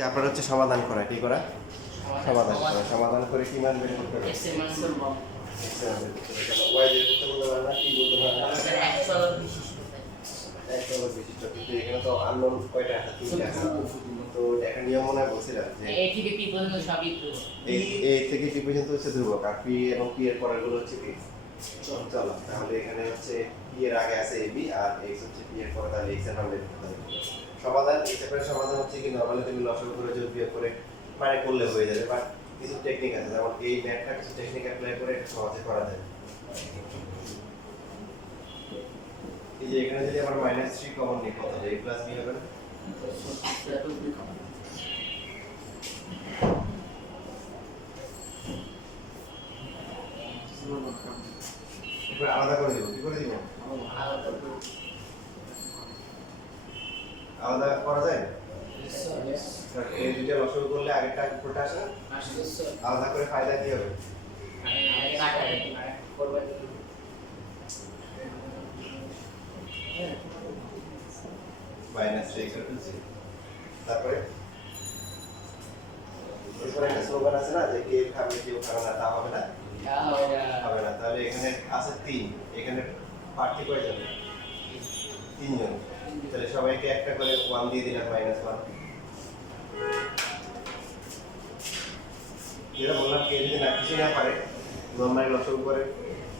আপনার হচ্ছে সমাধান করা, কি করা? সমাধান করা। সমাধান করে কি মান বের করতে হবে? এক্স এর মান করব এক্স এর মান বের করতে হবে। কেন ওয়াই বের করতে বলতে পারে না, কি বলতে পারে না? আমাদের 100 চলক বিশিষ্ট এক চলক বিশিষ্ট, কিন্তু এখানে তো আননোন কয়টা আছে? তিনটা আছে। তো একটা নিয়ম মনে হয় বলছিলাম যে এ থেকে পি পর্যন্ত সবই ধ্রুবক। এ থেকে টি পর্যন্ত হচ্ছে ধ্রুবক, আর পি এবং পি এর পরেরগুলো হচ্ছে কি চলক। তাহলে এখানে হচ্ছে পি এর আগে আছে এ বি, আর এক্স হচ্ছে পি এর পরে, তাহলে এক্স এর মান বের করতে হবে। সমাধান এই চ্যাপ্টারের সমাধান হচ্ছে কি নরমালি তুমি লসাগু করে যোগ বিয়োগ করে মানে করলে হয়ে যাবে, বাট কিছু টেকনিক আছে, যেমন এই ম্যাথটা কিছু টেকনিক অ্যাপ্লাই করে সহজে করা যায়। এই যে এখানে যদি আমরা -3 কমন নিই, কত হবে? a প্লাস b হবে না? এবার আলাদা করে দিব, কি করে দিব? আলাদা করা যায়? এই দুইটা লসাগু করলে আগেরটা উপরটা আসে না? আলাদা করে ফায়দা কি হবে? -3 তারপরে এরপরে একটা স্লোগান আছে না যে কে খাবে কেউ খাবে না, তা হবে না? হবে না। তাহলে এখানে আছে 3, এখানে প্রার্থী কয়জন? 3 জন। তাহলে সবাইকে একটা করে 1 দিয়ে দিলাম, -1। যেটা বললাম, কে যদি না কিছু না পারে নরমালি লসাগু করে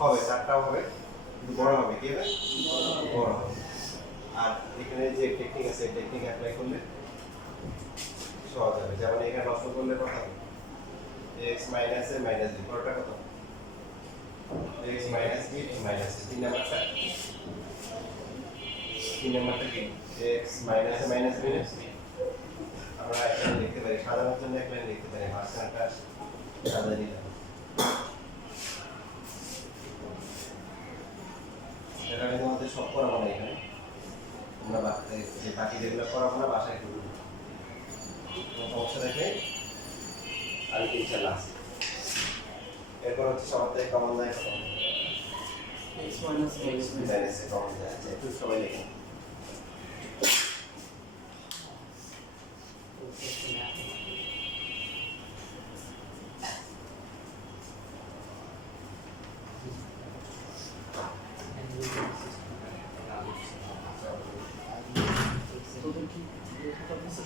হবে, 4টাও হবে, কিন্তু বড় হবে। কি হবে? বড় হবে। আর এখানে যে টেকনিক আছে, টেকনিক অ্যাপ্লাই করলে সহজ হবে। যেমন এখানে লসাগু করলে কত হবে? x minus a minus b, বড়টা কত? x minus b minus c। 3 নাম্বারটা কি? x minus a minus b। আমরা এখানে লিখতে পারি, সাধারণত জন্য এক লাইন লিখতে পারি, মাঝখানটা সাদা দিলাম। এটা কিন্তু আমাদের সব করাবো না এখানে, আমরা যে বাকি যেগুলো করাবো না বাসায় করবো। সমস্যা দেখে আমি ইনশাআল্লাহ আসি। এরপর হচ্ছে সবার থেকে কমন যায় কত? x মাইনাস a কমন যায়। আচ্ছা, একটু সবাই লিখুন।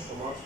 সমাজ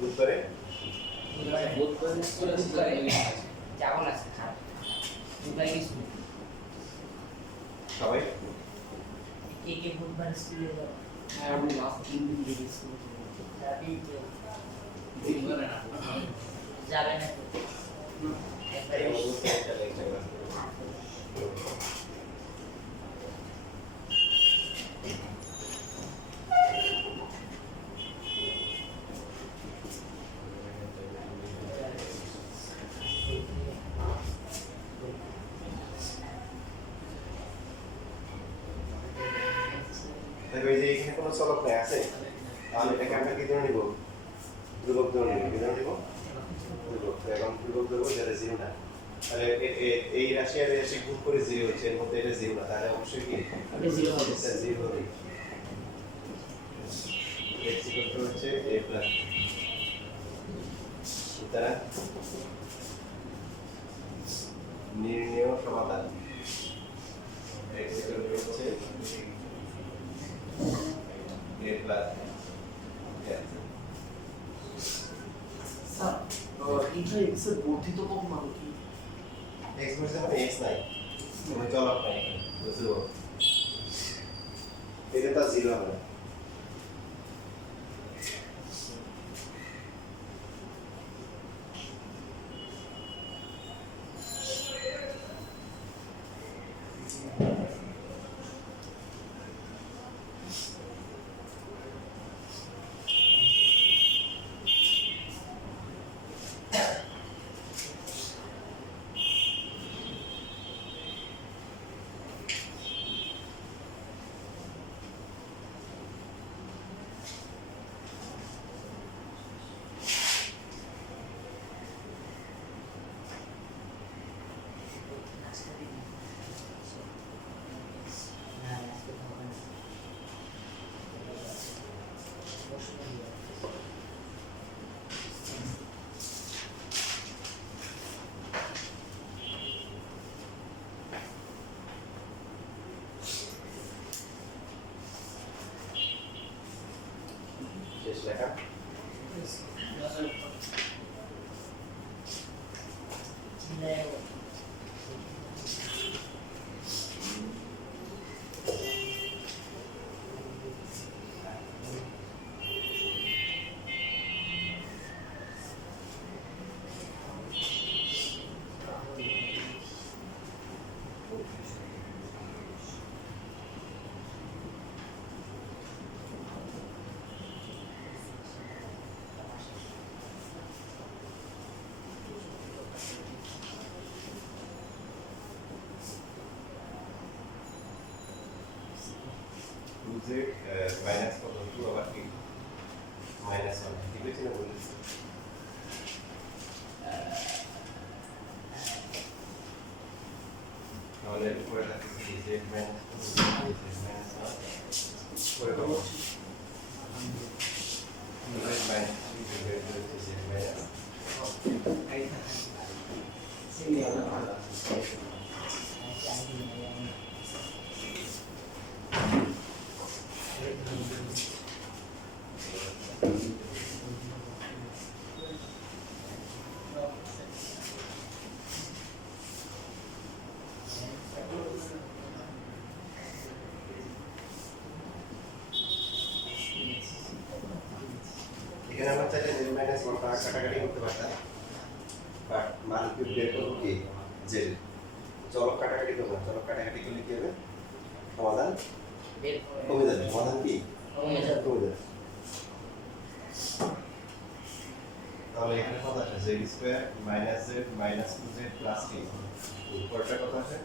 বুধবারে যেমন আছে খারাপ দুবাই কিছু সবাই কে কে বুধবার স্কুলে যাও হ্যাঁ আমি লাস্ট 3 দিন থেকে স্কুল যাবি তো বুধবারে না যাবে না তো একবার এই অবস্থায় একটা লেকচার ক্লাস তবে যে এখানে কোনো চলক নাই আছে তাহলে এটাকে আমরা কি ধরে নিব ধ্রুবক ধরে নিব কি ধরে নিব ধ্রুবক তো এখন ধ্রুবক ধরবো যেটা জিরো না তাহলে এই রাশি আর রাশি গুণ করে জিরো হচ্ছে এর মধ্যে এটা জিরো না তাহলে অবশ্যই কি এটা জিরো হবে এটা জিরো হবে x ইকুয়াল টু হচ্ছে a প্লাস সুতরাং নির্ণেয় সমাধান x ইকুয়াল টু হচ্ছে a প্লাস স্যার এটা এক্স এর বর্ধিততম মান কি x বলতে মানে x নাই কোনো চলক নাই বুঝলো এটা তো জিরো হবে না আজকে দিন না আজকে হবে না বসে পড়ি শেষ লেখা চিল্লায় টু জেড মাইনাস কত টু আবার কি মাইনাস ওয়ান ঠিক আছে না বলি তাহলে উপরে থাকছে কি জেড মাইনাস মাইনাস ওয়ান পরে কত জেড মাইনাস জেড মাইনাস এখানে আমরা চাইলে জেড মাইনাস ওয়ান কাটাকাটি করতে পারতাম বাট মান কি বের করবো কি জেড চলক কাটাকাটি করবো চলক কাটাকাটি করলে কি হবে সমাধান বের করে কমে যাবে সমাধান কি কমে যাবে। কমে যাবে তাহলে এখানে কত আছে Z square minus Z minus two Z plus T উপরটা কত আছে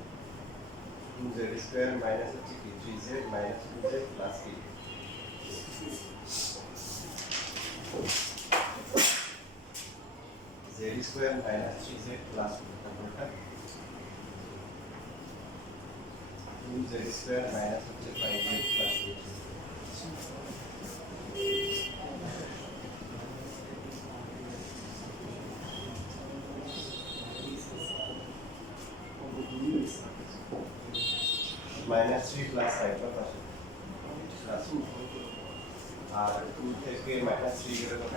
টু জেড স্কয়ার মাইনাস হচ্ছে কি three Z minus two Z plus T Z square minus three Z plus two তারপরটা টু জেড স্কয়ার মাইনাস হচ্ছে five Z plus two minus three plus five কত আসে plus two আর two থেকে minus three গেলে কত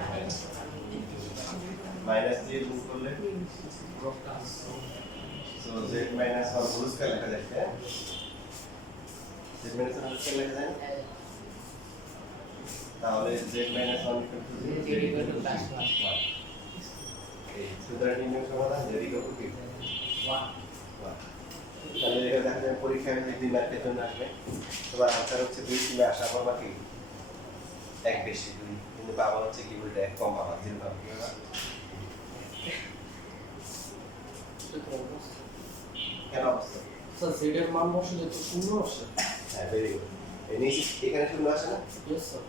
minus দিয়ে গুণ করলে so Z minus one whole square লেখা যাচ্ছে z minus 1 হচ্ছে লেখা যায় না? তাহলে z minus 1 equal to 0 0 equal to plus 1 এই সুতরাং নির্ণয় সমাধান z equal to কি 1 তাহলে এটা দেখা যায় পরীক্ষায় যে 2 মার্কের জন্য আসবে তোমার আনসার হচ্ছে 2 তুমি আশা করবা কি এক বেশি 2 কিন্তু পাবা হচ্ছে কি উল্টা এক কম পাবা 0 পাবা কি হবে কেন অবস্থা স্যার z এর মান বসালে তো শূন্য আসে। হ্যাঁ ভেরি গুড এই নিচে এখানে শূন্য আসে না ইয়েস স্যার।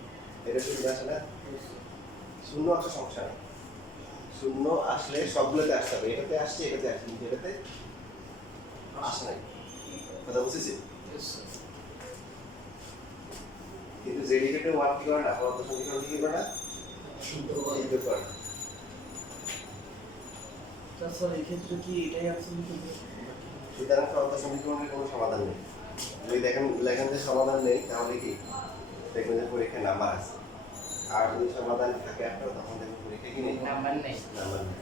এটা শূন্য আসে না শূন্য আসা সমস্যা নেই শূন্য আসলে সবগুলোতে আসতে হবে এটাতে আসছে এটাতে আসছে কিন্তু এটাতে আসে নাই কথা বুঝেছি ইয়েস স্যার। কিন্তু যে ডিকেটে ওয়ান কি করে না পদার্থ সমীকরণ কি করে না শুদ্ধ সিদ্ধ করে না স্যার এই ক্ষেত্রে কি এটাই আছে নাকি? সুতরাং পদার্থ সমীকরণের কোনো সমাধান নেই যদি লেখেন যে সমাধান নেই তাহলে কি দেখবেন যে পরীক্ষায় নাম্বার আছে আর যদি সমাধান থাকে আপনার তখন দেখবেন পরীক্ষা কি নেই নাম্বার নেই নাম্বার নেই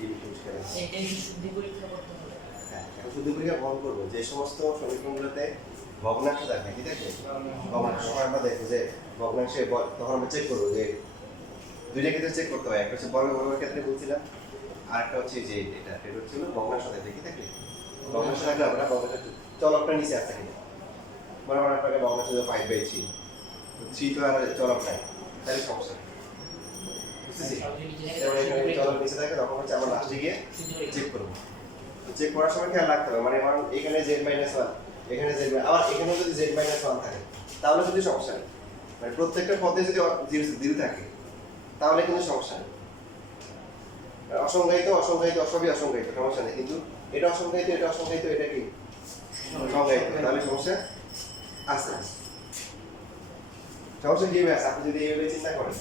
এই পরিষ্কার আছে এটা কি শুদ্ধি পরীক্ষা করতে হবে হ্যাঁ এখন শুধু পরীক্ষা বহন করবো যে সমস্ত সমীকরণগুলোতে ভগ্নাংশ থাকে ঠিক আছে ভগ্নাংশ সময় আমরা দেখবো যে ভগ্নাংশে তখন আমরা চেক করবো যে দুইটা ক্ষেত্রে চেক করতে হয় একটা হচ্ছে বর্গের ক্ষেত্রে বলছিলাম আর একটা হচ্ছে যে এটা হচ্ছে ভগ্নাংশ থাকে কি থাকে ভগ্নাংশ থাকলে আমরা ভগ্নাংশ চলকটা নিচে আছে কিনা মনে করেন আপনাকে ভগ্নাংশ 5/3 3 তো আর চলক নাই তাহলে সমস্যা বুঝতেছি এবার এখানে চলক নিচে থাকে তখন হচ্ছে আমরা লাস্টে গিয়ে চেক করবো চেক করার সময় খেয়াল রাখতে হবে মানে কারণ এখানে z - 1 এখানে z আবার এখানে যদি z - 1 থাকে তাহলে কিন্তু সমস্যা নেই মানে প্রত্যেকটা পদে যদি 0 থাকে তাহলে কিন্তু সমস্যা নেই অসংজ্ঞায়িত অসংজ্ঞায়িত সবই অসংজ্ঞায়িত সমস্যা নেই কিন্তু এটা অসংজ্ঞায়িত এটা কি সংজ্ঞায়িত তাহলে সমস্যা আছে সমস্যা কি আছে আপনি যদি এইভাবে চিন্তা করেন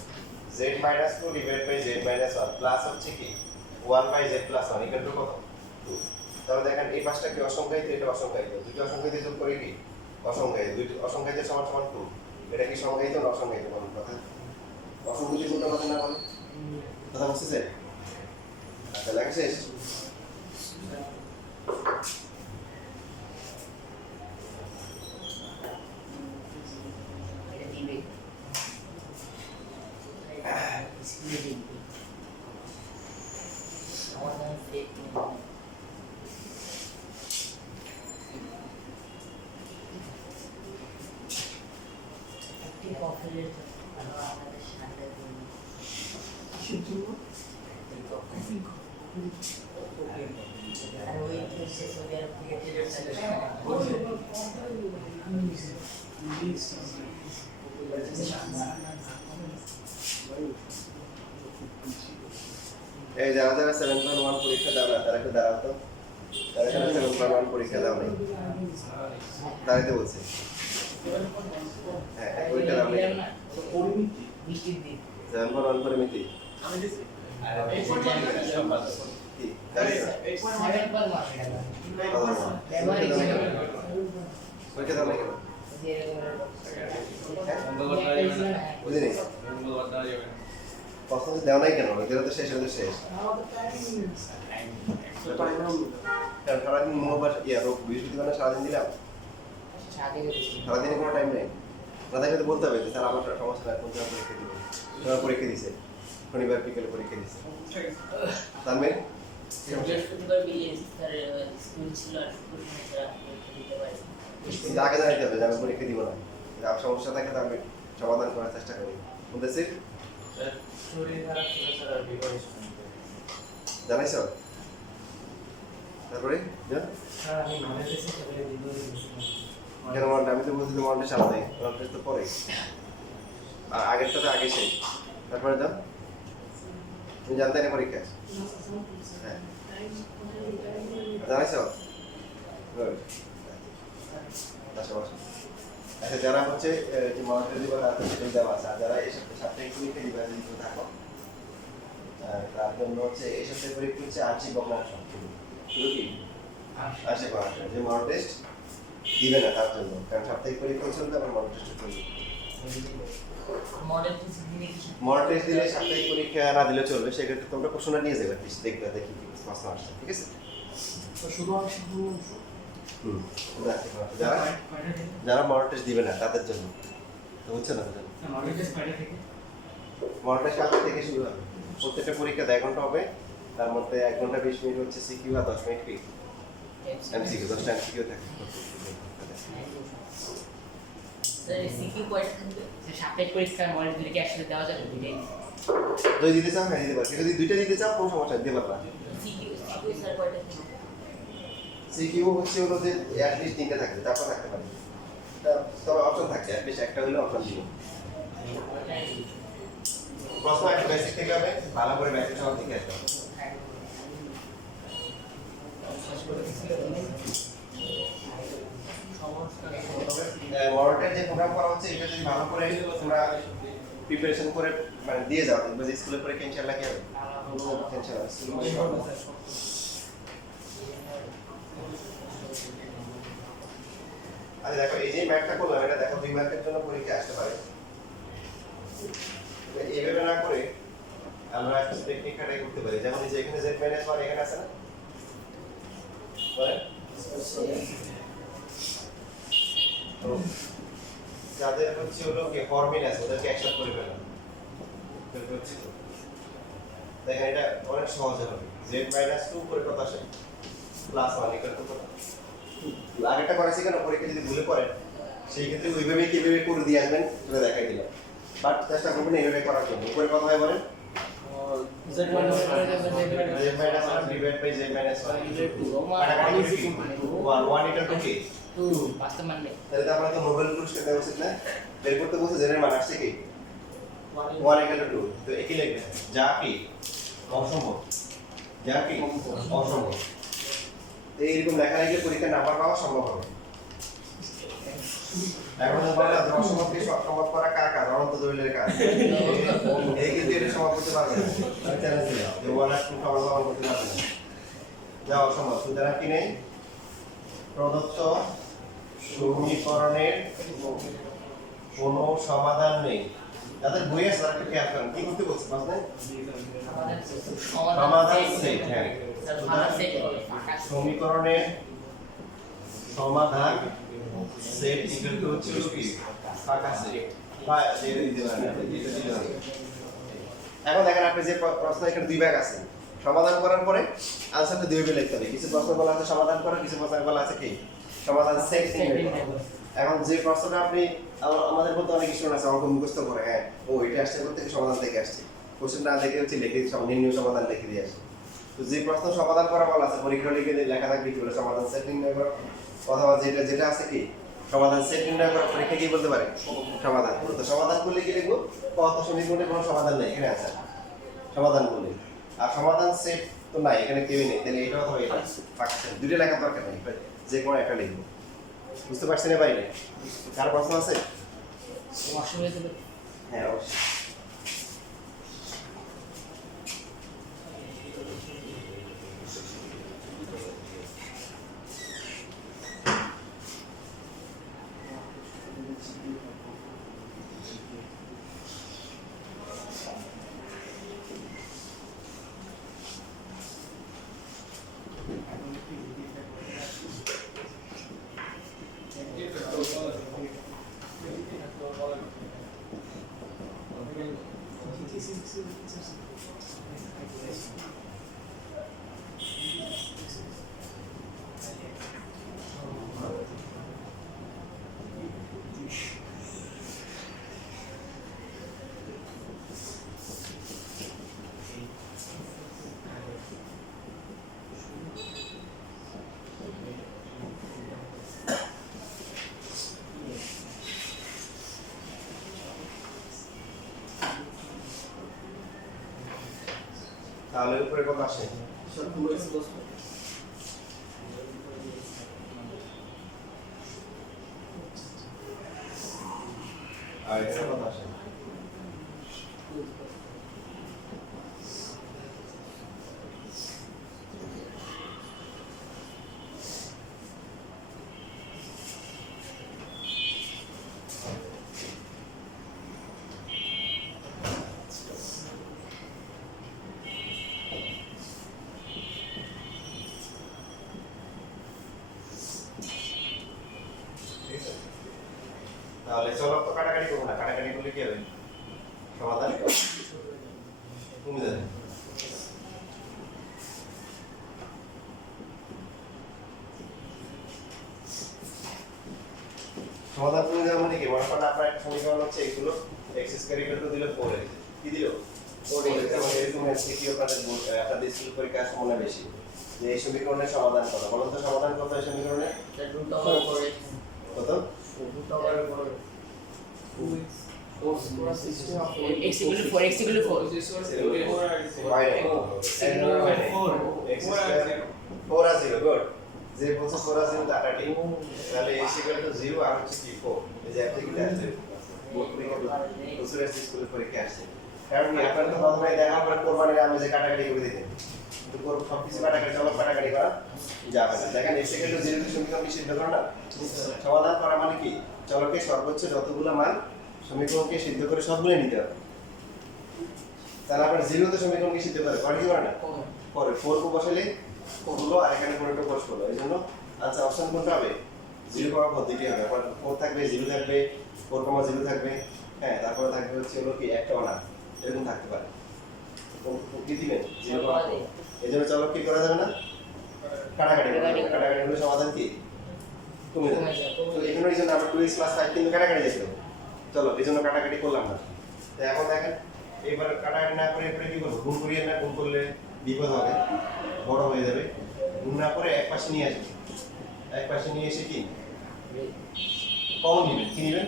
z - 4 divide by z - 1 plus হচ্ছে কি 1/z + 1 ইকুয়াল টু কত 2 তাহলে দেখেন এই পাঁচটা কি অসংখ্যায়িত এটা অসংখ্যায়িত দুটো অসংখ্যায়িত যোগ করে কি অসংখ্যায়িত দুটো অসংখ্যায়িত সমান সমান 2 এটা কি সংখ্যায়িত না অসংখ্যায়িত বলুন কথা অসংখ্যায়িত কোনটা কথা না বলেন কথা বুঝতেছেন আচ্ছা লেখা শেষ এটা দিবে স্কুলে দিবে সমাধান সেট একটি কফিলের আমাদের সাথে কিসের জন্য? আর ওই সে সৌদি আরব থেকে ট্রেডার এই যারা যারা 7.1 পরীক্ষা দাও না তারা একটু দাঁড়াও তো তারা যারা 7.1 পরীক্ষা দাও নাই দাঁড়াইতে বলছে হ্যাঁ এক পরীক্ষা দাও নাই পরিমিতি মিষ্টির দিন 7.1 পরিমিতি আমি দিছি। কি দাঁড়িয়েছে পরীক্ষা দাও নাই কেন বুঝিনি প্রশ্ন দেওয়া নাই কেন এগুলো তো শেষ হতে শেষ কারণ সারাদিন মঙ্গলবার বৃহস্পতিবার না সারাদিন দিলাম সারাদিনে কোনো টাইম নেই তাদেরকে তো বলতে হবে যে স্যার আমার সমস্যা নাই কোন পরীক্ষা দিব তোমার পরীক্ষা দিছে শনিবার বিকেলে পরীক্ষা দিছে তাহলে বৃহস্পতিবার স্কুল ছিল আর শুক্রবার দিতে পারি কিন্তু আগে জানাইতে হবে যে আমি পরীক্ষা দিব না যদি আমার সমস্যা থাকে তো আমি সমাধান করার চেষ্টা করি বলতেছি শরীর খারাপ ছিল স্যার আর প্রিপারেশন জানাইছ তারপরে স্যার আমি মনে রেখেছি তাহলে ভিডিও কেন মনটা আমি তো বলছি যে মনটা সামনে মনটা তো পরে আর আগেরটা তো আগে শেষ তারপরে যাও তুমি জানতে না পরীক্ষা হ্যাঁ জানাইছ আচ্ছা যারা হচ্ছে যে মনিটর দিবা তার সেটা দেওয়া আছে আর যারা এই সাপ্তাহিক পরীক্ষা দিবা যদি থাকো তার জন্য হচ্ছে এই সপ্তাহে পরীক্ষা হচ্ছে আংশিক ভগ্নাংশ শুধু কি আংশিক ভগ্নাংশ যে মডেল টেস্ট দিবে না তার জন্য কারণ সাপ্তাহিক পরীক্ষা চলবে আবার মডেল টেস্ট চলবে মডেল টেস্ট দিলে কি মডেল টেস্ট দিলে সাপ্তাহিক পরীক্ষা না দিলে চলবে সেক্ষেত্রে তোমরা প্রশ্নটা নিয়ে যাবে দেখবে দেখি কি প্রশ্ন আসছে ঠিক আছে তো শুধু আংশিক ভগ্নাংশ যারা কয়টা থেকে? যারা মডেল টেস্ট দিবে না তাদের জন্য বুঝছো না মডেল টেস্ট কয়টা থেকে? মডেল টেস্ট কালকে থেকে শুরু হবে প্রত্যেকটা পরীক্ষা 1 ঘন্টা হবে তার মধ্যে 1 ঘন্টা 20 মিনিট হচ্ছে সিকিউ আর 10 মিনিট কি এমসিকিউ 10টা এমসিকিউ থাকে স্যার সিকিউ কয়টা থাকবে? স্যার সাপ্তাহিক পরীক্ষার মডেল দুটো কি একসাথে দেওয়া যাবে দুটোই? যদি দিতে চাও হ্যাঁ দিতে পারো যদি দুইটা দিতে চাও কোনো সমস্যা নেই, দিতে পারবা সিকিউ স্যার কয়টা থাকবে? সিকিউ হচ্ছে হলো যে অ্যাটলিস্ট 3টা থাকবে তারপর থাকতে পারে তবে অপশন থাকে অ্যাটলিস্ট একটা হলে অপশন দিও প্রশ্ন একটা বেসিক থেকে হবে ভালো করে বেসিক সব থেকে আসবে মডেলের যে প্রোগ্রাম করা হচ্ছে এটা যদি ভালো করে তোমরা প্রিপারেশন করে মানে দিয়ে যাও দেখবে যে স্কুলের পরীক্ষা ইনশাআল্লাহ কি হবে ইনশাআল্লাহ স্কুলের পরীক্ষা হবে। আচ্ছা দেখো এই যে ম্যাথটা করলাম এটা দেখো 2 মার্কের জন্য পরীক্ষা আসতে পারে এইভাবে না করে আমরা একটা টেকনিক খাটাই করতে পারি যেমন এই যে এখানে z - 1 এখানে আছে না বলেন তো যাদের হচ্ছে হলো কি ফর্মুলা আছে ওদেরকে একসাথে করে ফেললাম হচ্ছে তো দেখেন এটা অনেক সহজ হবে z - 2 করে কত আসে +1 ইকুয়াল টু কত আগেরটা করেছি কেন পরীক্ষা যদি ভুলে পড়েন সেই ক্ষেত্রে ওইভাবে কিভাবে করে দিয়ে আসবেন সেটা দেখাই দিলাম বাট চেষ্টা করবেন এইভাবে করার জন্য উপরে কথা হয় বলেন Z minus z - 1 divide by z - 1 1 equal to কি বাস্তব মানলে তাহলে তো আমরা তো নোবেল পুরস্কার দেওয়া উচিত না বের করতে বলছে জেনের মান আসছে কি 1 ইকুয়াল টু 2 তো একই লিখবে যা কি অসম্ভব যা কি অসম্ভব তো এইরকম লেখা লিখলে পরীক্ষা নাম্বার পাওয়া সম্ভব হবে এখন বলা অসম্ভবকে সম্ভব করা কার কাজ অনন্ত দলিলের কাজ এই কিন্তু এটা সম্ভব করতে পারবে না আমি চ্যালেঞ্জ দিলাম যে 1 আর 2 সমান করতে পারবে না যা অসম্ভব সুতরাং কি নেই প্রদত্ত সমীকরণের কোনো সমাধান নেই তাদের বইয়ে আছে তারা খেয়াল করেন কি করতে বলছে প্রশ্নে সমাধান সেট হ্যাঁ সমাধান সেট হবে সমীকরণের সমাধান সেট ইকুয়াল টু হচ্ছে কি ফাঁকা সেট বা যে দিলাম যেটা দিলাম এখন দেখেন আপনি যে প্রশ্ন এখানে দুই ভাগ আছে সমাধান করার পরে আনসারটা দুই ভাবে লিখতে হবে কিছু প্রশ্ন বলা আছে সমাধান করা কিছু প্রশ্ন বলা আছে কি সমাধান সেট এখন যে প্রশ্নটা আপনি আমাদের মধ্যে অনেক কিছু আছে অঙ্ক মুখস্থ করে হ্যাঁ ও এটা আসছে কোথা থেকে সমাধান থেকে আসছে কোশ্চেন না দেখে হচ্ছে লিখে নির্ণয় সমাধান লিখে দিয়ে আসে তো যে প্রশ্ন সমাধান করা বলা আছে পরীক্ষা লিখে লেখা থাকবে কি বলে সমাধান সেট নির্ণয় করা অথবা যেটা যেটা আছে কি সমাধান সেট নির্ণয় করা পরীক্ষা কি বলতে পারে সমাধান তো সমাধান করলে কি লিখবো কত সমীকরণে কোনো সমাধান নেই এখানে আছে সমাধান করলে আর সমাধান সেট তো নাই এখানে কেউই নেই তাহলে এটা অথবা এটা পাচ্ছেন দুটো লেখা দরকার নেই যে কোনো একটা লিখবো বুঝতে পারছেন না বাইরে কার প্রশ্ন আছে অসুবিধা হলে হ্যাঁ অবশ্যই তাহলে উপরে কত আসে সব 2x plus আর এটা কত আসে তাহলে চলক তো কাটাকাটি করবো না, কাটাকাটি করলে কি হবে? সমাধান কমে যাবে। সমাধান কমে যাওয়া মানে কি? মনে করেন আপনার একটা সমীকরণ হচ্ছে এগুলো x স্কয়ার ইকুয়াল টু দিল 4x, কি দিল 4x, যেমন এরকম এমসিকিউ আপনাদের স্কুল পরীক্ষার সময় বেশি যে এই সমীকরণের সমাধান কত, বলুন তো সমাধান কত এই সমীকরণে? রুট ওভার করে কত? রুট ওভার করে 2x 4 plus 16 of x equal to 4 x equal to 4 x square 4 আর 0 গুড, যে বলছে 4 আর 0 ডাটা ঠিক, তাহলে x ইকুয়াল টু 0 আর হচ্ছে কি 4, এই যে অ্যাপ্লিকেশন আছে দুসরে স্কুলের পরীক্ষা আসছে। কারণ কি আপনারা তো প্রথমে দেখা পরে কোরবানির আমি যে কাটাকাটি করে দিতেন, তো সব কিছু কাটাকাটি চলো কাটাকাটি করা যাবে না। দেখেন x ইকুয়াল টু 0 তে সমীকরণ কি সিদ্ধ করো না? সমাধান করা মানে কি? চলকে সর্বোচ্চ যতগুলো মান সমীকরণকে সিদ্ধ করে সবগুলো নিতে হবে। তাহলে আপনার 0 তে সমীকরণকে সিদ্ধ করে কি করে না? পরে 4 কো বসালে হলো আর এখানে কোনটা বসলো, এইজন্য আচ্ছা অপশন কোনটা হবে? 0, 4 দুইটি হবে। আবার 4 থাকবে, 0 থাকবে, 4, 0 থাকবে, হ্যাঁ, তারপরে থাকবে হচ্ছে হলো কি একটা অনা, এরকম থাকতে পারে। তো কি দিবেন? 0, 4। এইজন্য চলো কি করা যাবে না? কাটাকাটি হলে সমাধান কি কমে যাবে। তো এখানে এই জন্য আমরা 2x 5 কিন্তু কাটাকাটি যেতে হবে। চলো এই জন্য কাটাকাটি করলাম না। তো এখন দেখেন এবার কাটাকাটি না করে এরপরে কি করবো? গুণ করিয়ে না, গুণ করলে বিপদ হবে, বড় হয়ে যাবে। গুণ না করে এক পাশে নিয়ে আসবে, এক পাশে নিয়ে এসে কি কমন নেবেন, কি নেবেন?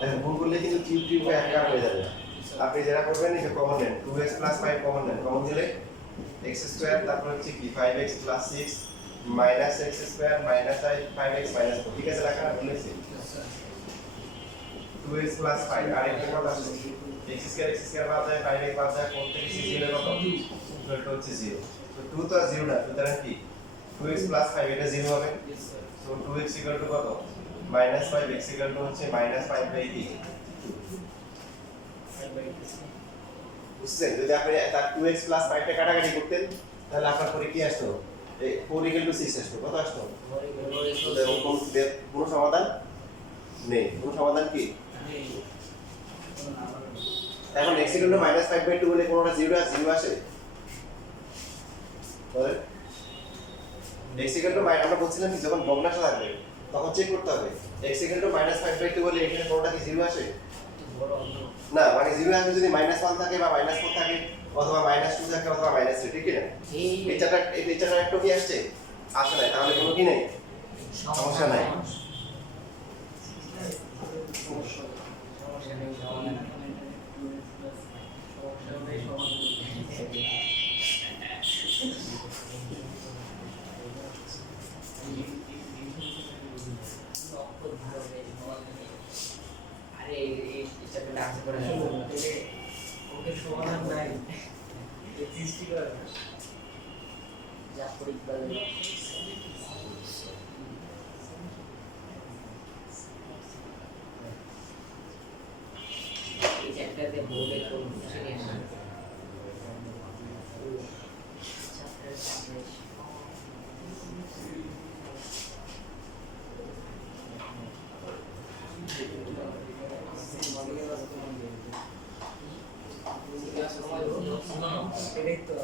দেখেন গুণ করলে কিন্তু কিউব বাই আকার হয়ে যাবে। আপনি যেটা করবেন এই যে কমন নেন, 2x 5 কমন নেন, কমন দিলে x স্কয়ার, তারপর হচ্ছে কি 5x 6 minus x square minus 5x minus 4, ঠিক আছে? রাখা বলেছি 2x 5 আর এটা কত আসছে? x স্কয়ার বাদ যায়, 5x বাদ যায়, 4 থেকে 6 গেলে কত? এটা হচ্ছে 0। তো 2 তো 0 না, সুতরাং কি 2x 5 এটা 0 হবে। সো 2x ইকুয়াল টু কত? -5, x ইকুয়াল টু হচ্ছে -5/2। বুঝছেন? যদি আপনি তার 2x 5 টা কাটাকাটি করতেন তাহলে আপনার পরে কি আসতো? এই 4 ইকুয়াল টু 6 আসতো। কত আসতো? কোনো সমাধান নেই। কোনো সমাধান কি? এখন x ইকুয়াল টু -5/2 বলে কোনটা 0 আসে? বলেন। x ইকুয়াল টু আমরা বলছিলাম কি যখন ভগ্নাংশ থাকবে তখন চেক করতে হবে x ইকুয়াল টু -5/2 বলে এখানে কোনটা কি 0 আসে? না, মানে 0 আসে যদি -1 থাকে বা -4 থাকে অথবা -2 থাকে অথবা -3, ঠিক কি না? এই বিচারটা একটু কি আসছে? আসে না, তাহলে কোনো কি নেই, সমস্যা নাই। আরে এই চ্যাপ্টারটা আছে করে ওকে সমাধান নাই, এক্সিস্টই করে না। যা পরীক্ষা এই চ্যাপ্টারতে বোর্ডে কোন কোশ্চেন আসে এটাই তো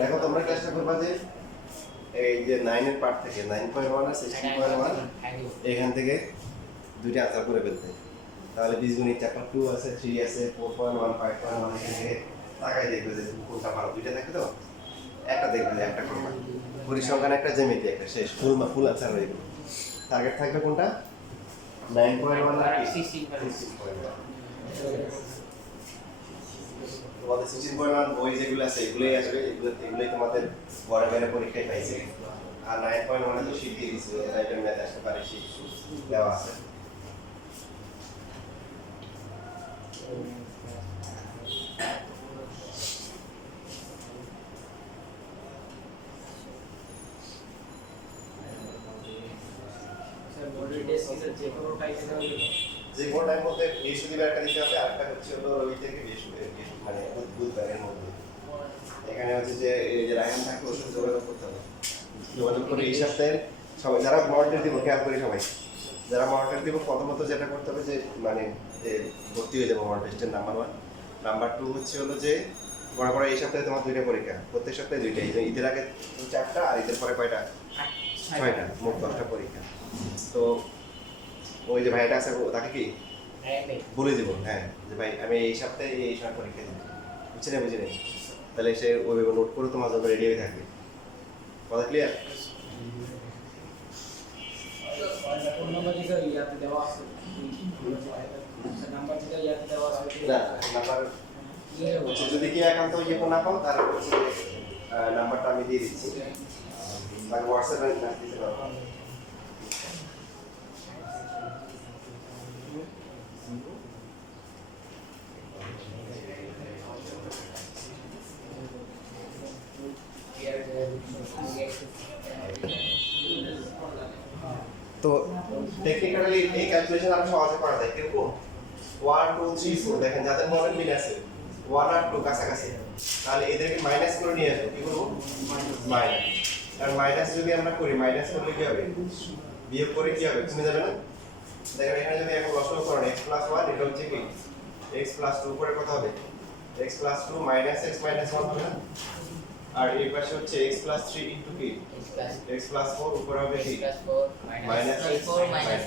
দেখো তোমরা চেষ্টা করবা যে এই যে 9 এর পার্ট থেকে 9.1 আর 16.1 এখান থেকে দুইটা আনসার করে ফেলতে। তাহলে বীজগণিত চ্যাপ্টার 2 আছে, 3 আছে, 4.1 5.1 এখান থেকে তাকাই দেখবে যে কোনটা ভালো। দুইটা থাকে তো একটা দেখবে যে একটা করবা, পরিসংখ্যান একটা, জ্যামিতি একটা, শেষ, ফুল আনসার হয়ে গেল। টার্গেট থাকবে কোনটা? 9.1 আর কি 16.1। তোমাদের 16.1 বই যেগুলো আছে এগুলোই আসবে, এগুলোই তোমাদের বড় বড় পরীক্ষায় পাইছে। আর 9.1 এ তো শীট দিয়ে দিয়েছিল, রাইটার ম্যাথ আসতে পারে, শীট দেওয়া আছে। যে কোনো টাইপের যে কোনো টাইম মধ্যে বৃহস্পতিবার একটা দিতে হবে, আরেকটা হচ্ছে হলো রবি থেকে বৃহস্পতিবার, মানে বুধবারের মধ্যে। এখানে হচ্ছে যে এই যে রায়হান থাকে ওর সাথে যোগাযোগ করতে হবে। যোগাযোগ করে এই সপ্তাহে সবাই যারা মডেল দিব খেয়াল করি সবাই যারা মডেল দিব প্রথমত যেটা করতে হবে যে মানে যে ভর্তি হয়ে যাবো মডেল টেস্টের নাম্বার 1 নাম্বার 2 হচ্ছে হলো যে মনে করো এই সপ্তাহে তোমার 2টা পরীক্ষা প্রত্যেক সপ্তাহে 2টাই ঈদের আগে 4টা আর ঈদের পরে কয়টা 6টা মোট 10টা পরীক্ষা তো ওই যে ভাইটা আছে তাকে কি বলে দিব হ্যাঁ যে ভাই আমি এই সপ্তাহে এই সময় পরীক্ষা দিব বুঝছি না তাহলে সে ওইভাবে নোট করে তোমার জন্য রেডি হয়ে থাকবে কথা ক্লিয়ার ফোন নাম্বার যেটা ইয়াতে দেওয়া আছে নাম্বার যেটা ইয়াতে দেওয়া আছে না নাম্বার হচ্ছে যদি কি একান্ত ইয়ে না পাও তাহলে হচ্ছে নাম্বারটা আমি দিয়ে দিচ্ছি তাকে হোয়াটসঅ্যাপে মেসেজ দিতে পারবো তো টেকনিক্যালি এই ক্যালকুলেশন আরো সহজে করা যায় কিরকম 1 2 3 4 দেখেন যাদের মডেল মিল আছে 1 আর 2 কাছাকাছি তাহলে এদেরকে মাইনাস করে নিয়ে আসবো কি করবো মাইনাস আর মাইনাস যদি আমরা করি মাইনাস করলে কি হবে বিয়োগ করে কি হবে কমে যাবে না দেখেন এখানে যদি এখন লসাগু করেন x 1 এটা হচ্ছে কি x 2 করে কত হবে x 2 মাইনাস x মাইনাস 1 হবে না আর এই পাশে হচ্ছে x 3 ইনটু কি x 4 উপরে হবে কি মাইনাস x মাইনাস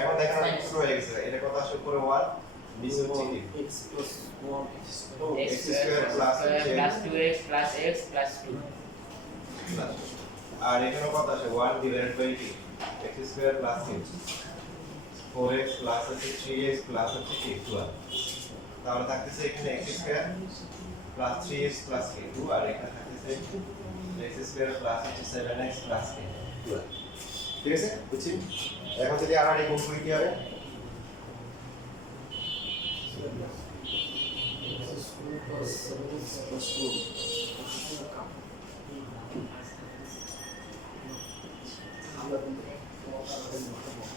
এখন দেখেন অনেক ছোট হয়ে গেছে এটা কত আসে উপরে 1 নিচে হচ্ছে কি x plus 1 x square plus plus 2x plus x plus 2 আর এখানে কত আসে 1 ডিভাইডেড বাই কি x square plus 4x plus হচ্ছে 3x প্লাস হচ্ছে কি 12 তাহলে থাকতেছে এখানে x square plus 3x plus কি 2 আর এখানে থাকতেছে x স্কয়ার প্লাস হচ্ছে 7x প্লাস কি 12 ঠিক আছে বুঝছি এখন যদি আমরা এই গুণ করি কি হবে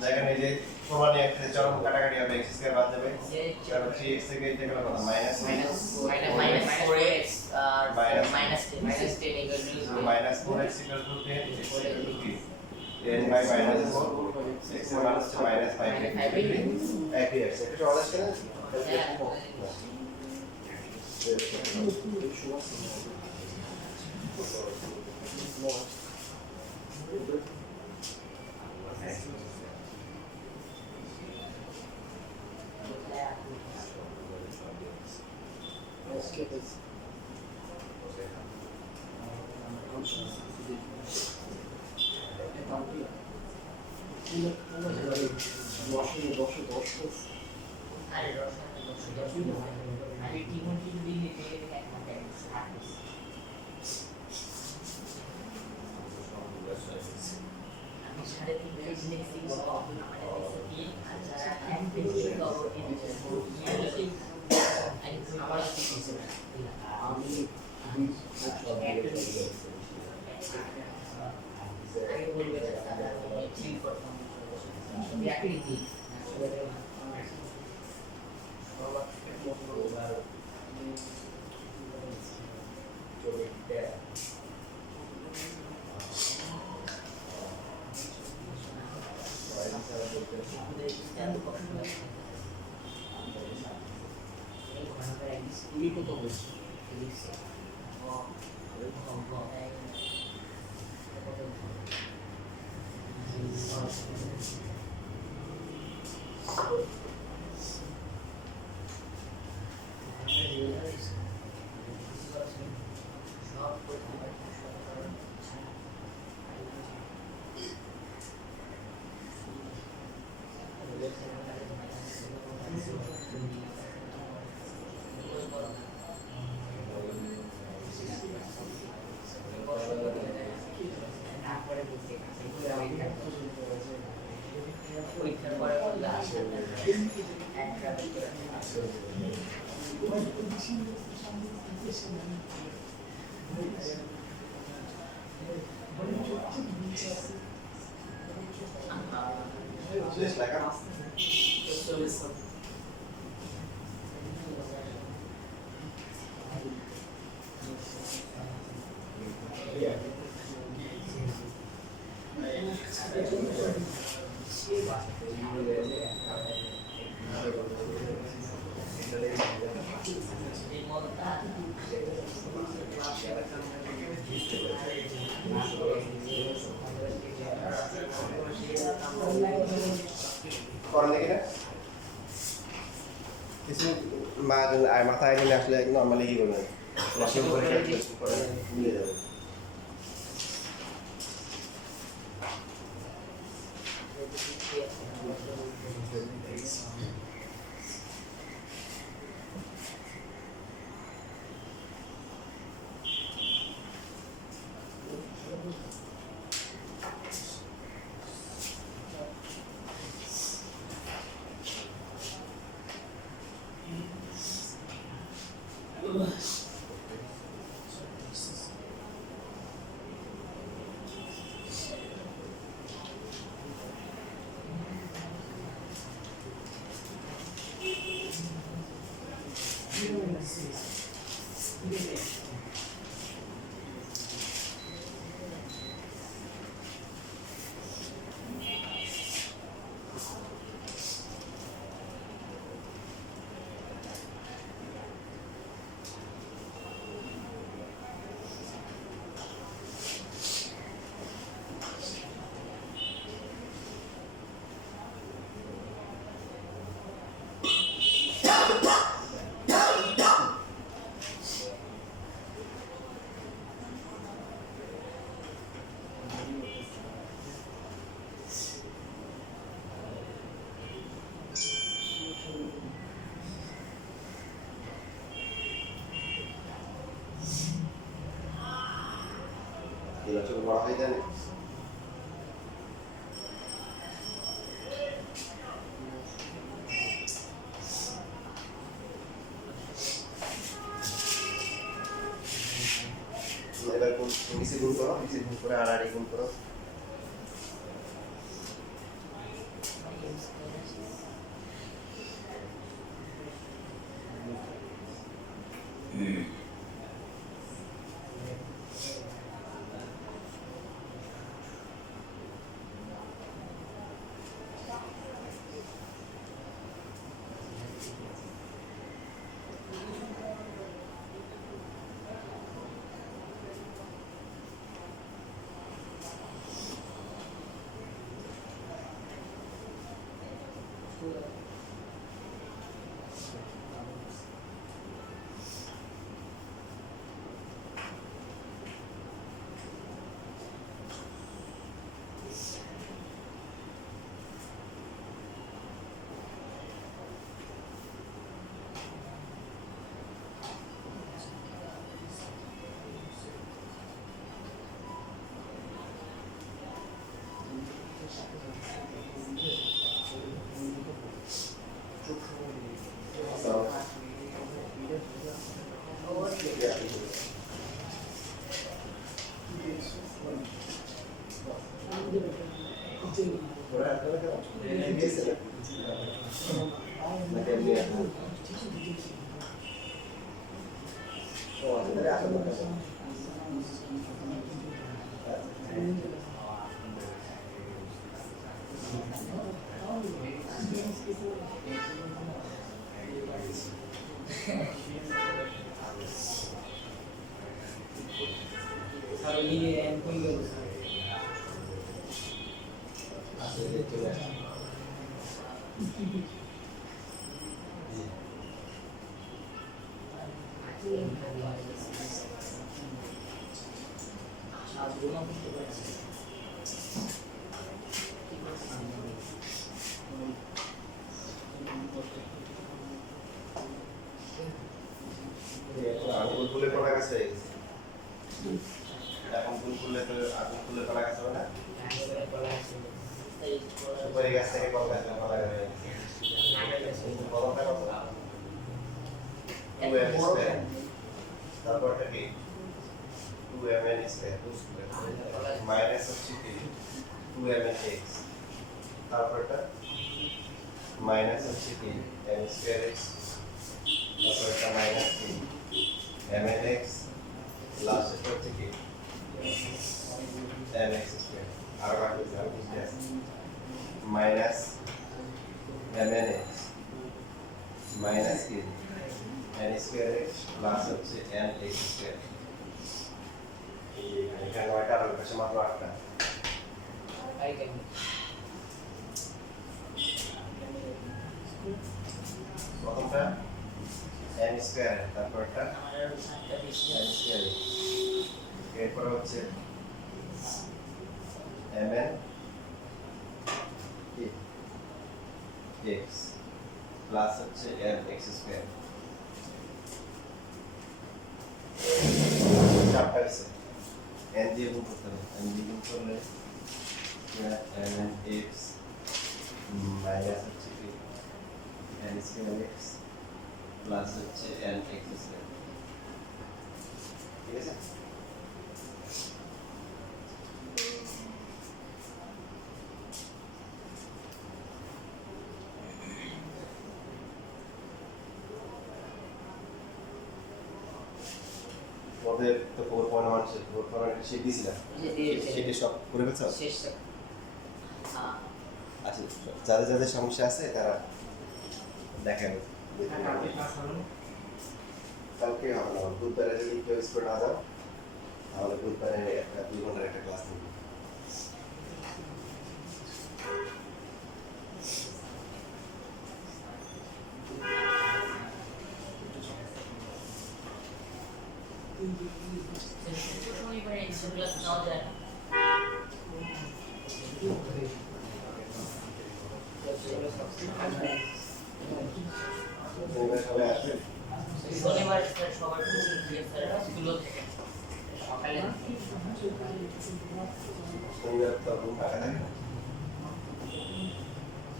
দেখেন এই যে প্রমাণে একটা চরম কাটাকাটি হবে x স্কয়ার বাদ যাবে কারণ 3x থেকে এটা গেল কত মাইনাস মাইনাস মাইনাস 4x আর Minus- minus 10 minus 10 equal to minus 4x equal to 10 x equal to কি 10 বাই মাইনাস 4 x এর মান হচ্ছে মাইনাস 5 একই আছে এটা সহজ আছে না আরে রসায়ন আমি টিমোটি যদি নিতে এক মাসে 60 আমি 3.5 পেজ লিখছি আমাদের দেখি আচ্ছা এক পেজ লিখবো আমার কি কিছু না আমি আগে বলবে তাহলে আমি ঠিক করতাম একই কি তুমি কত হয়েছে তারপরে বলছি পরীক্ষার পরে বললে একটা শেষ লেখা করেন দেখি না কিছু মাথায় নিলে আসলে নর্মালি কি করবেন লসের উপরে ক্যালকুলেশন করে মিলে যাবে এগুলো ছোট বড় হয়ে যায় না এবার নিচে গুণ করো নিচে গুণ করে আর গুণ করো আগুন ফুলে পড়া গেছে এখন ফুল ফুলে তো আগুন ফুলে পড়া গেছে না সুপারি গাছ থেকে কল গাছ পড়া গেছে ফলনটা কত 2m স্কয়ার তারপরটা কি 2mn স্কয়ার মাইনাস হচ্ছে কি 2mn x তারপরটা মাইনাস হচ্ছে কি m স্কয়ার x তারপরটা মাইনাস কি mn x লাস্ট হচ্ছে কি mx স্কয়ার আর বাকি আছে মাইনাস mn(x) মাইনাস কি n স্কয়ার x প্লাস হচ্ছে nx স্কয়ার। এখানে নয়টা আর ওই পাশে মাত্র 8টা। I can. প্রথমটা n স্কয়ার, তারপরটা আমাদের সাতটা বেশি n স্কয়ার, এরপর হচ্ছে mn x প্লাস হচ্ছে nx স্কয়ার। চারটা হয়েছে, n দিয়ে গুণ করতে হবে, n দিয়ে গুণ করলে mn x মাইনাস হচ্ছে কি n স্কয়ার x প্লাস হচ্ছে nx স্কয়ার। ঠিক আছে? ওদের তো 4.1 সে 4.1 শীট দিয়েছিলাম, সেটি সব করে ফেলছো? শেষ হ্যাঁ আচ্ছা, যাদের যাদের সমস্যা আছে তারা দেখেন। কালকে হবে না, বুধবারে যদি কেউ স্কুলে না যাও তাহলে বুধবারে একটা 2 ঘন্টার একটা ক্লাস নেবে। শনিবারে এক্সট্রা ক্লাস নাও যায় না। শনিবার সবাই আসবে? শনিবার স্যার সবার স্যারেরা স্কুলও থেকে সকালে শনিবার তো রুম ফাঁকা থাকে না।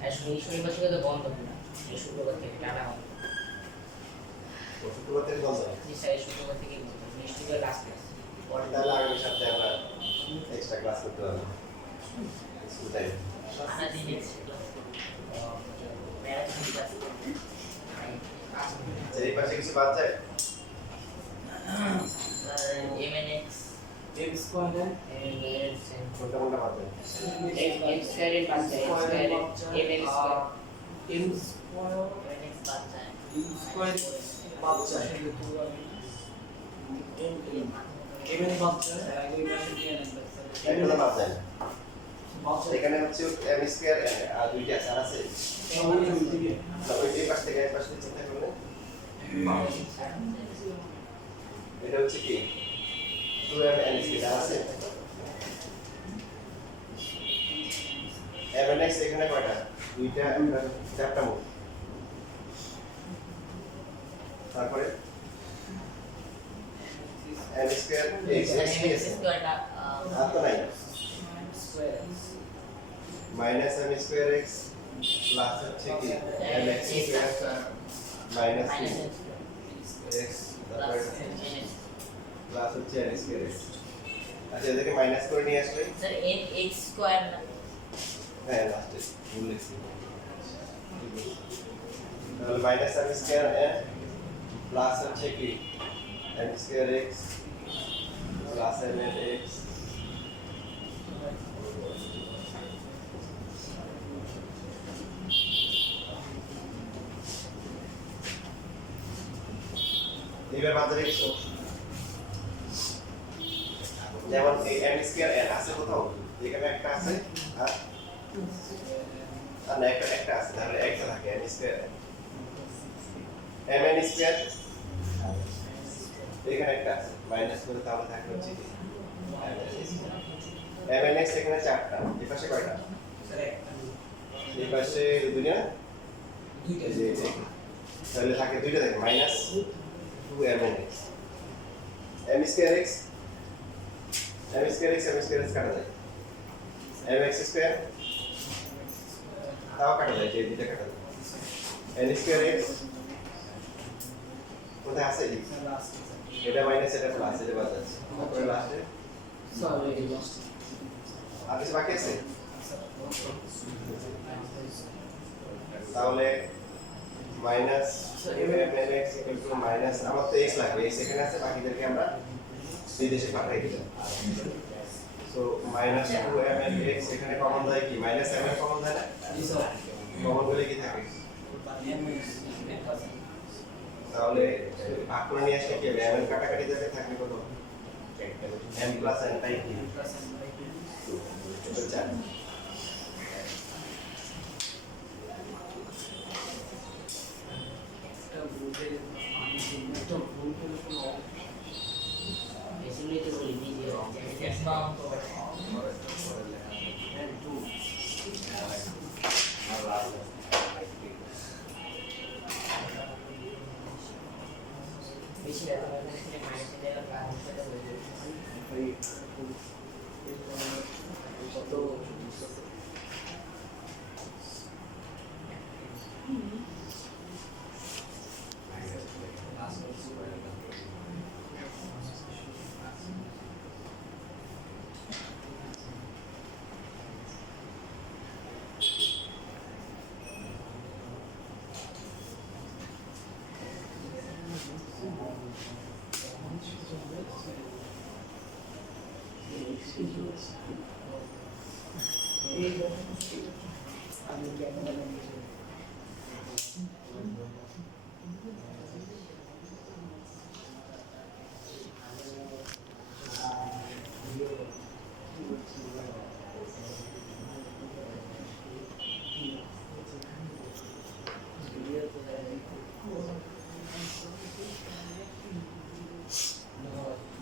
আর শনিবার থেকে তো বন্ধ হয় না, এই শুক্রবার থেকে টানা হবে। ও শুক্রবার থেকে বন্ধ হয়। জি স্যার, এই শুক্রবার থেকেই বন্ধ, বৃহস্পতিবার লাস্ট ক্লাস। পরে তাহলে আগামী সপ্তাহে আমরা এক্সট্রা ক্লাস করতে পারবো স্কুল টাইমে। সারা দিন এক্সট্রা ক্লাস করবো। ম্যারাথন ক্লাস করবো। এই পাশে কিছু বাদ যায়? স্যার MNX m square কোনটা কোনটা বাদ যায়? এম স্কয়ারের পাশে এম স্কয়ারের M L square m square MNX বাদ যায়। m square বাচ্চা m এর বাচ্চা একটা বাদ যায় না। বাচ্চা এখানে হচ্ছে m স্কয়ার আর দুইটা স্যার আছে। তারপর এই পাশ থেকে এই পাশ থেকে চিন্তা করলে এটা হচ্ছে কি 2m(n) স্কয়ার আছে। mnx এখানে কয়টা? দুইটা, একটা, চারটা মোট। তারপরে n স্কয়ার x x কি আছে? স্কয়ারটা আর তো নাই। Square minus m square x plus হচ্ছে কি mx স্কয়ার মাইনাস x তারপরে প্লাস হচ্ছে n স্কয়ার x। আচ্ছা, এদেরকে মাইনাস করে নিয়ে আসলে স্যার NX স্কয়ার না হ্যাঁ লাস্টে ভুল লিখছি। তাহলে minus m square n plus হচ্ছে কি m square x plus mn x এবার বাদ রেখেছো, যেমন এই m স্কয়ার n আছে কোথাও, এখানে একটা আছে আর না একটা আছে, তাহলে একটা থাকে m স্কয়ার mn স্কয়ার এখানে একটা আছে মাইনাস করে, তাহলে থাকে হচ্ছে কি mnx এখানে চারটা, এই পাশে কয়টা? এই পাশে দুইটা, দুইটা এই যে তাহলে থাকে দুইটা, থাকে minus 2mnx m square x কাটা যায়, mx স্কয়ার তাও কাটা যায়, যে দুইটা কাটা যায়, n স্কয়ার x কোথায় আছে? এটা মাইনাস এটা প্লাস, এটা বাদ যাচ্ছে, তারপরে লাস্টে আর কিছু বাকি আছে? তাহলে মাইনাস mnx মাইনাস, আমার তো x লাগবে, x এখানে আছে, বাকিদেরকে আমরা বিদেশে পাঠাই দিলাম। সো মাইনাস 2ml x এখানে কমন যায় কি মাইনাস ml কমন যায় না জি স্যার কমন হলে কি থাকে তাহলে ভাগ করে নিয়ে আসলে কি হবে ml কাটাকাটি যাবে থাকবে কত m প্লাস n বাই কি তো 4 বেসিক্যালি তো বলি যে বেশি মাইনাস দেওয়ার কারণ সেটা হয়ে যাবে কত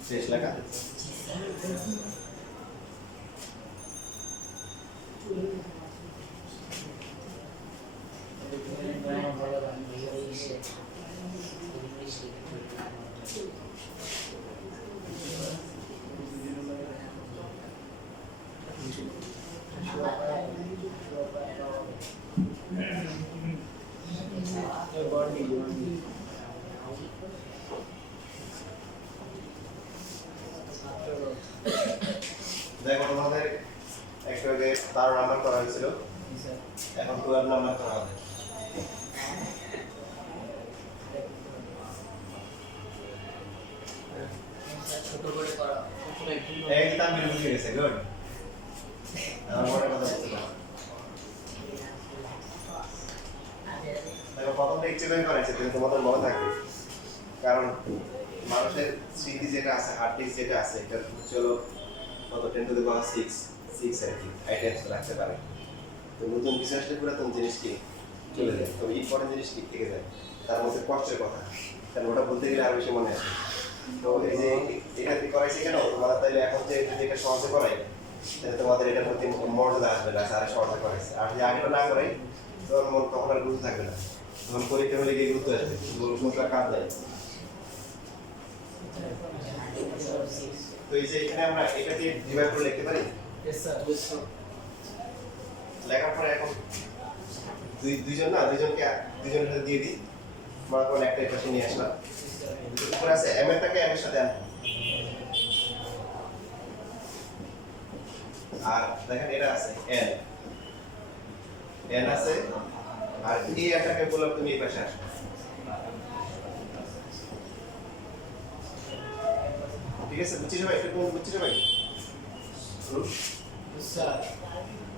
শেষ লেখা দেখো তোমাদের একটু আগে 12 নাম্বার করা হয়েছিল এখন 12 নাম্বার করা হবে ছোট করে করা একদম মিলে গেছে গুড আমার মনে কথা বলছিল দেখো প্রথমটা একটু করে করেছে কিন্তু তোমাদের মনে থাকবে কারণ মানুষের স্মৃতি যেটা আছে হার্ড ডিস্ক যেটা আছে এটা চলো কত 10 টু দ্য পাওয়ার 6 আর কি আইটেমস রাখতে পারে তো নতুন কিছু আসলে পুরাতন জিনিস কি চলে যায় তো ইম্পর্টেন্ট জিনিস ঠিক থেকে যায় তার মধ্যে কষ্টের কথা কারণ ওটা বলতে গেলে আরো বেশি মনে আসে তো এই যে এটা করাইছি কেন তোমরা তাইলে এখন যে এটা সহজে করাই তাহলে তোমাদের এটার প্রতি মর্যাদা আসবে না আর সহজে করাইছে আর যদি আগেটা না করাই তখন আর গুরুত্ব থাকবে না তখন পরীক্ষা হলে গিয়ে গুরুত্ব আসবে সমস্যা কাজ দেয় তো এই যে এখানে আমরা এটা দিয়ে ডিভাইড করে লিখতে পারি यस सर লেখার পরে এখন দুইজনকে দুইজনের সাথে দিয়ে দিই আমরা কোন একটা পাশে নিয়ে আসলাম উপরে আছে m এর টাকে m এর সাথে আন আর দেখেন এটা আছে n আছে আর এই এটাকে বললাম তুমি এই পাশে আসো ঠিক আছে বুঝছিস ভাই একটু বুঝছিস ভাই यस सर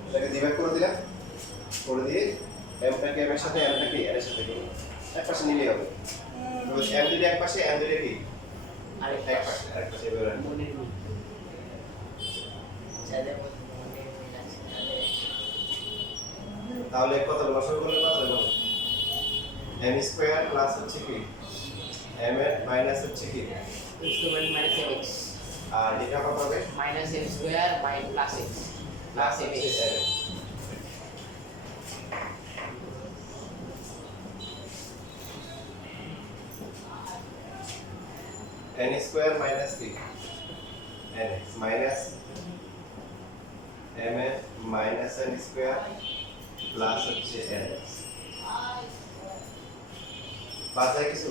এটাকে ডিভাইড করে দিলাম করে দিয়ে m টাকে m এর সাথে n টাকে n এর সাথে করব এক পাশে নিলেই হবে তো m যদি এক পাশে n যদি কি আরেক পাশে বের হবে মনের মিল যাদের মধ্যে মনের মিল আছে তাহলে কত লসাগু করলে কত হবে m স্কয়ার প্লাস হচ্ছে কি m এর মাইনাস হচ্ছে কি তাদের মাইনাস x আর এটা কত হবে minus x square by plus x plus হচ্ছে x n স্কয়ার মাইনাস কি n মাইনাস m এর মাইনাস n স্কয়ার প্লাস হচ্ছে n বাদ যায় কিছু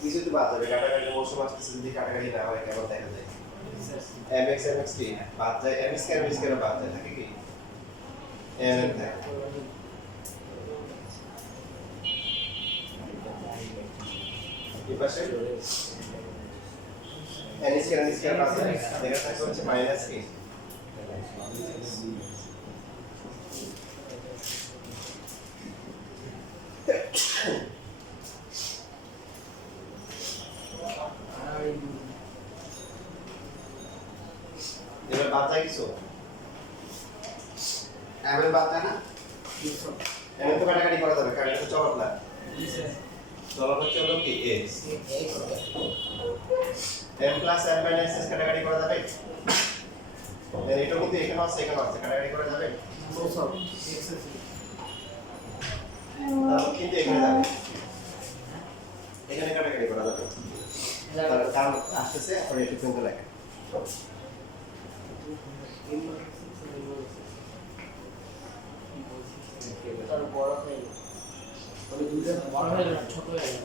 কিছু তো বাদ যাবে কাটাকাটি মৌসুম আসতেছে যদি কাটাকাটি না হয় কেমন দেখা যায় mx কি বাদ যায় m স্কয়ার বাদ যায় থাকে কি m এর থাকে এই পাশে n স্কয়ার আছে এখানে থাকবে হচ্ছে মাইনাস a এবার বাদ যায় কিছু এমএল বাদ যায় না এমএল তো কাটাকাটি করা যাবে কারণ এটা তো চলক না চলক হচ্ছে হলো কি a m plus n minus s কাটাকাটি করা যাবে দেন এটা কিন্তু এখানে আছে কাটাকাটি করা যাবে তাহলে কিন্তু এখানে যাবে এখানে কাটাকাটি করা যাবে তাহলে কারণ আসতেছে আর একটু কিন্তু লাগে তার বড় হয়ে গেল। বড় হয়ে গেল, ছোট হয়ে গেল।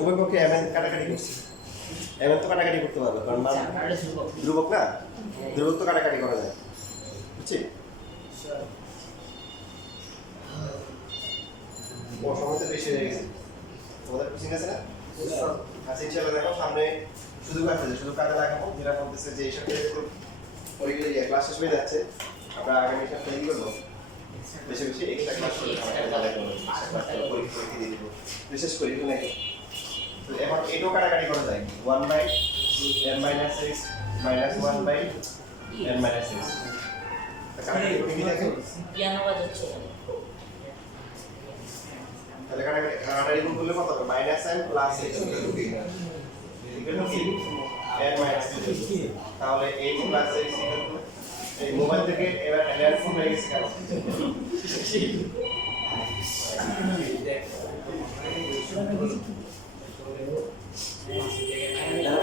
উভয় পক্ষে এমএন কাটাকাটি করছি এমএন তো কাটাকাটি করতে পারবে কারণ মান ধ্রুবক না ধ্রুবক তো কাটাকাটি করা যায় বুঝছি ও সমস্যা বেশি হয়ে গেছে তোমাদের কোচিং আছে না আচ্ছা ইনশাআল্লাহ দেখো সামনে শুধু কাজে লাগাবো যেটা বলতেছে যে এই সপ্তাহে তো পরীক্ষা ক্লাস শেষ হয়ে যাচ্ছে আমরা আগামী সপ্তাহে কি করবো বেশি বেশি এক্সট্রা ক্লাস পরীক্ষা দিয়ে দিব বিশেষ করে নাকি তো এখন এটাও কাটাকাটি করা যায় 1 by n minus x minus 1 by n minus x কাটাকাটি কি দেখো পিয়ানো বাজাচ্ছে তাহলে কাটাকাটি গুণ করলে কত হবে minus n plus x equal two n minus তাহলে x plus x equal two এই মোবাইল থেকে এবার ল্যান্ড ফোন হয়ে গেছে কেন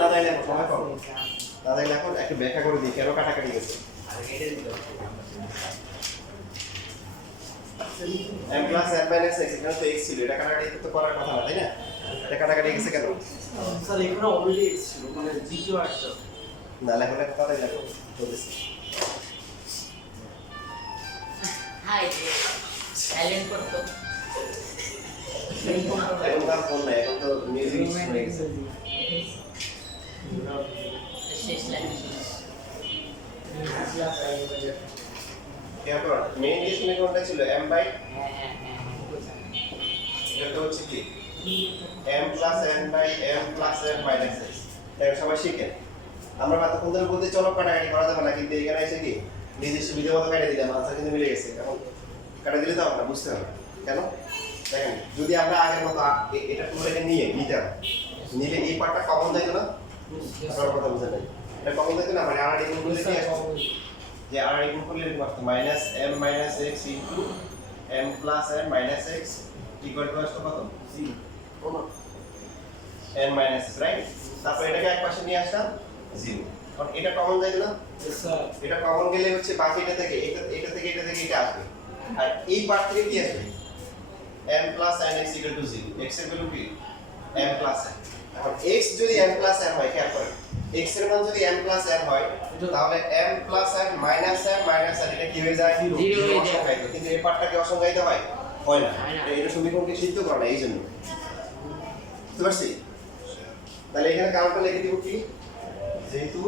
দাদা এলে সময় কম দাদা এলে এখন একটু ব্যাখ্যা করে দিই কেন কাটাকাটি গেছে m plus n minus x এখানে তো x ছিল এটা কাটাকাটি তো করার কথা না তাই না এটা কাটাকাটি গেছে কেন স্যার এখানে অলরেডি এক্স ছিল মানে দ্বিতীয় একটা না লেখো লেখো তাই লেখো বলতেছি হাই সাইলেন্ট করতো এখন তার ফোন নাই এখন তো মিউজিক শুনে গেছে শেষ লাগে কেন কর মেইন ডিসপ্লে কোনটা ছিল m বাই হ্যাঁ হ্যাঁ হ্যাঁ এটা তো হচ্ছে কি m plus n by m plus n minus x তাই সবাই শিখেন আমরা মাত্র কোন ধরে বলতে চলো কাটাকাটি করা যাবে না কিন্তু এখানে এসে কি নিজস্ব বিধি মতো কাটে দিলাম আনসার কিন্তু মিলে গেছে এখন কাটা দিলে তো আমরা বুঝতে হবে কেন দেখেন যদি আমরা আগের মতো এটা পুরোটাকে নিতাম নিলে এই পার্টটা কমন যাইতো না আপনার কথা বুঝে নাই এটা কমন যাইতো না মানে আর গুণ করলে কি আসতো যে আর গুণ করলে এরকম আসতো minus m minus x into m plus n minus x equal two আসতো কত n মাইনাস x রাইট তারপর এটাকে এক পাশে নিয়ে আসলাম 0 কারণ এটা কমন যাইতো না স্যার এটা কমন গেলে হচ্ছে বাকি এটা থেকে এটা আসবে আর এই পার্ট থেকে কি আসবে m plus n x 0 x এর ভ্যালু কি m প্লাস n এখন x যদি m প্লাস n হয় খেয়াল করেন x এর মান যদি m প্লাস n হয় তাহলে m plus n minus n এটা কি হয়ে যায় 0 হয়ে যায় কিন্তু এই পার্টটা কি অসংজ্ঞায়িত হয় না এটা সমীকরণকে সিদ্ধ করে না এইজন্য বুঝতে পারছি তাহলে এখানে কাউন্টার লিখে দিব কি যেহেতু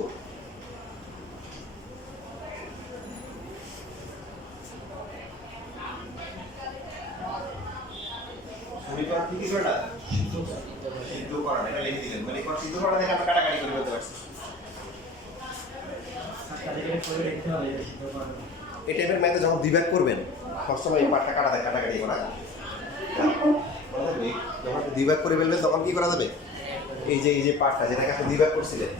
কি কি করে না সিদ্ধ করা না, এটা লিখে দিলেন মানে কোন সিদ্ধ করা দেখে আমরা কাটাকাটি করে বলতে পারছি। সার্টিফিকেট করে দেখতে হবে এটা সিদ্ধ করা এই টাইপের ম্যাথে যখন দুই ভাগ করবেন সবসময় এই পার্টটা কাটাকাটি করা যখন দুই ভাগ করে ফেলবেন তখন কি করা যাবে, এই যে পার্টটা যেটাকে আপনি দুই ভাগ করছিলেন